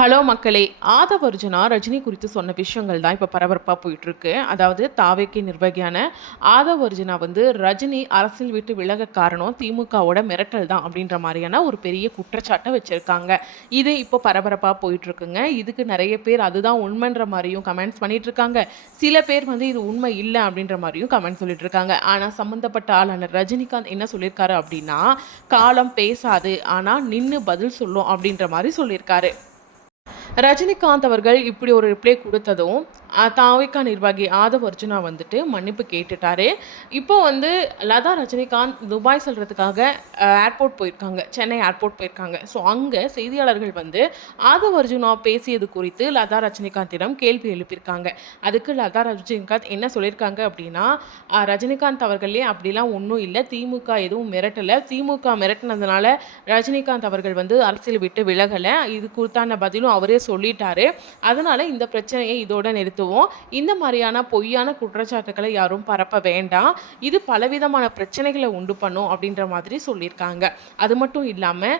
Hello மக்களே! ஆதவ் அர்ஜுனா ரஜினி குறித்து சொன்ன விஷயங்கள் தான் இப்போ பரபரப்பா போயிட்டுருக்கு. அதாவது தாவேக்கா நிர்வாகியான ஆதவ் அர்ஜுனா வந்து ரஜினி அரசியல் விட்டு விலக காரணம் திமுகவோட மிரட்டல் தான் அப்படின்ற மாரியான ஒரு பெரிய குற்றச்சாட்ட வச்சிருக்காங்க. இது இப்போ பரபரப்பா போயிட்டுருக்குங்க. இதுக்கு நெறைய பேர் அதுதான் உண்மைன்ற மாரியும் கமெண்ட்ஸ் பண்ணிட்டுருக்காங்க. சில பேர் வந்து இது உண்மை இல்ல அப்படின்ற மாரியும் கமெண்ட் சொல்லிட்டு இருக்காங்க. ஆனா சம்மந்தப்பட்ட ஆளான ரஜினிகாந்த் என்ன சொல்லியிருக்காரு அப்படின்னா, "காலம் பேசாது, ஆனா நின்னு பதில் சொல்லும்" அப்படின்ற மாரி சொல்லியிருக்காரு. ரஜினிகாந்த் அவர்கள் இப்படி ஒரு ரிப்ளை குடுத்ததும், தாவேக்கா நிர்வாகி ஆதவ் அர்ஜுனா வந்துட்டு மன்னிப்பு கேட்டுட்டாரு. இப்போ வந்து லதா ரஜினிகாந்த் துபாய் செல்றதுக்காக ஏர்போர்ட் போயிருக்காங்க. சென்னை ஏர்போர்ட் போயிருக்காங்க. ஸோ அங்க செய்தியாளர்கள் வந்து ஆதவ் அர்ஜுனா பேசியது குறித்து லதா ரஜினிகாந்திடம் கேள்வி எழுப்பியிருக்காங்க. அதுக்கு லதா ரஜினிகாந்த் என்ன சொல்லியிருக்காங்க அப்படின்னா, ரஜினிகாந்த் அவர்களே அப்படிலாம் ஒண்ணும் இல்ல. திமுக எதுவும் மிரட்டல. திமுக மிரட்டுனதுனால ரஜினிகாந்த் அவர்கள் வந்து அரசியல் விட்டு விலகல. இது குறித்தான பதிலும் அவரே சொல்லிட்டாரு. அதனால இந்த பிரச்சனையை இதோட நிறுத்துவோம். இந்த மாரியான பொய்யான குற்றச்சாட்டுக்களை யாரும் பரப்ப வேண்டாம். இது பலவிதமான பிரச்சனைகள உண்டு பண்ணும் அப்படின்ற மாதிரி சொல்லியிருக்காங்க. அது மட்டும் இல்லாம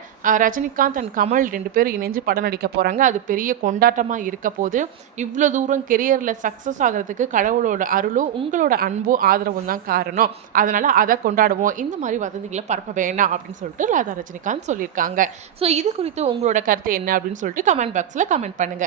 ரஜினிகாந்த் அண்ட் கமல் 2 பேரும் இணைஞ்சு படம் நடிக்க போறாங்க. அது பெரிய கொண்டாட்டமா இருக்க போது. இவ்ளோ தூரம் கெரியர்ல சக்சஸ் ஆகுறதுக்கு கடவுளோட அருளும், உங்களோட அன்பும், ஆதரவும் தான் காரணம். அதனால அத கொண்டாடுவோம். இந்த மாரி வதந்திகள பரப்ப வேண்டாம் அப்படின்னு சொல்லிட்டு லதா ரஜினிகாந்த் சொல்லியிருக்காங்க. ஸோ இது குறித்து உங்களோட கருத்து என்ன அப்படின்னு சொல்லிட்டு கமெண்ட் பாக்ஸ்ல கமெண்ட் பண்ணுங்க.